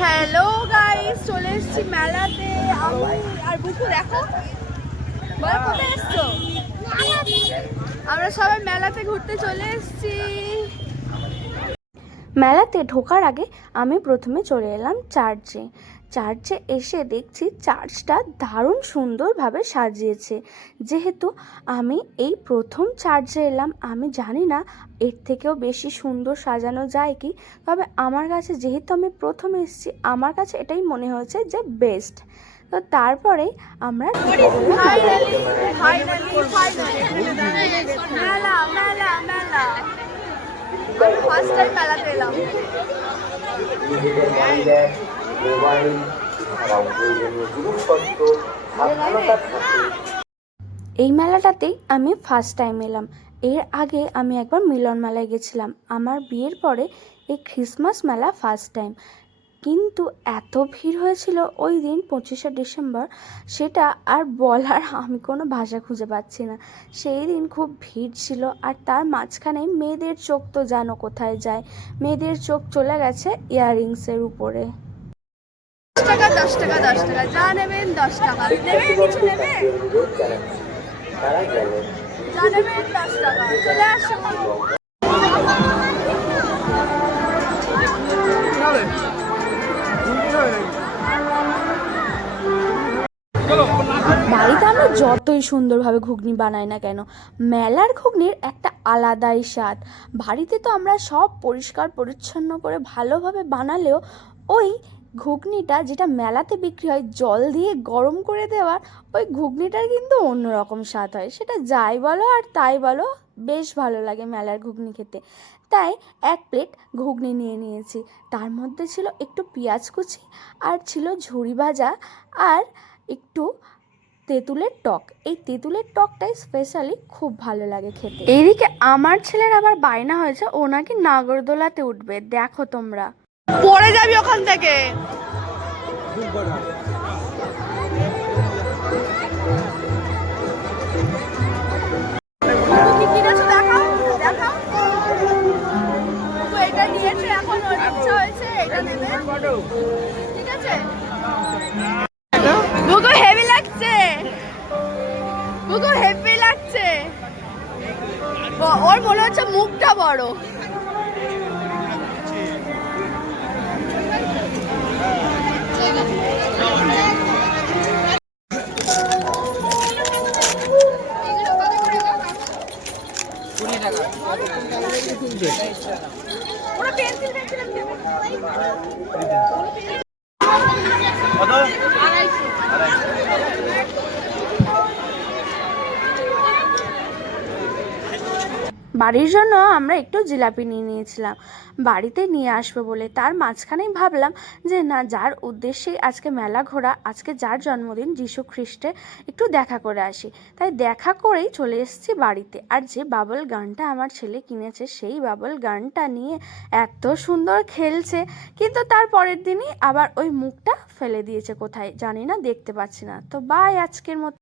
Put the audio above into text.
Hello guys চলে এসেছি মেলাতে। আমি আর বুকু, দেখো। বলো, কোথায় এসছো? আমরা সবাই মেলাতে ঘুরতে চলে এসেছি। মেলাতে ঢোকার আগে আমি প্রথমে চলে এলাম চার্চে। চার্চে এসে দেখছি চার্চটা দারুণ সুন্দরভাবে সাজিয়েছে যেহেতু আমি এই প্রথম চার্চে এলাম আমি জানি না এর থেকেও বেশি সুন্দর সাজানো যায় কি তবে আমার কাছে যেহেতু আমি প্রথম এসেছি আমার কাছে এটাই মনে হয়েছে যে বেস্ট তো তারপরে আমরা মেলা মেলা মেলা এই মেলাটাতেই আমি ফার্স্ট টাইম এলাম। এর আগে আমি একবার মিলন মেলায় গেছিলাম। আমার বিয়ের পরে এই খ্রিসমাস মেলা ফার্স্ট টাইম কিন্তু এত ভিড় হয়েছিল ওই দিন পঁচিশে ডিসেম্বর সেটা আর বলার আমি কোনো ভাষা খুঁজে পাচ্ছি না। সেই দিন খুব ভিড় ছিল আর তার মাঝখানে মেয়েদের চোখ তো জানো কোথায় যায়। মেয়েদের চোখ চলে গেছে ইয়াররিংসের উপরে। দশ টাকা দশ টাকা দশ টাকা যা নেবেন দশ টাকা। নেবে কিছু যা নেবেন দশ টাকা। চলে আসুন বাড়িতে আমরা যতই সুন্দরভাবে ঘুগনি বানাই না কেন, মেলার ঘুগনির একটা আলাদাই স্বাদ। বাড়িতে তো আমরা সব পরিষ্কার, পরিচ্ছন্ন করে ভালোভাবে বানালেও ওই ঘুগনিটা যেটা মেলাতে বিক্রি হয়, জল দিয়ে গরম করে দেওয়ার, ওই ঘুগনিটার কিন্তু অন্যরকম স্বাদ হয়। সেটা যাই বলো আর তাই বলো, বেশ ভালো লাগে মেলার ঘুগনি খেতে। তাই এক প্লেট ঘুগনি নিয়ে নিয়েছি। তার মধ্যে ছিল একটু পেঁয়াজ কুচি আর ছিল ঝুড়ি ভাজা আর একটু তেঁতুলের টক। এই তেঁতুলের টকটাই স্পেশালি খুব ভালো লাগে খেতে। এইদিকে আমার ছেলের আবার বায়না হয়েছে ও নাকি নাগরদোলাতে উঠবে দেখো তোমরা। পড়ে যাবি ওখান থেকে। তুমি কি বুকু হেভি লাগছে। ও- ওর মনে হচ্ছে মুখটা বড়। ওরা বাড়ির জন্য আমরা একটু জিলাপি নিয়ে নিয়েছিলাম। বাড়িতে নিয়ে আসব বলে তার মাঝখানেই ভাবলাম যে না, যার উদ্দেশ্যেই আজকে মেলা ঘোরা, আজকে যার জন্মদিন যিশু খ্রিস্টে একটু দেখা করে আসি। তাই দেখা করেই চলে এসেছি বাড়িতে। আর যে বাবল গানটা আমার ছেলে কিনেছে, সেই বাবল গানটা নিয়ে এত সুন্দর খেলছে, কিন্তু তার পরের দিনই আবার ওই মুখটা ফেলে দিয়েছে কোথায় জানি না, দেখতে পাচ্ছি না। তো বাই আজকের মতো।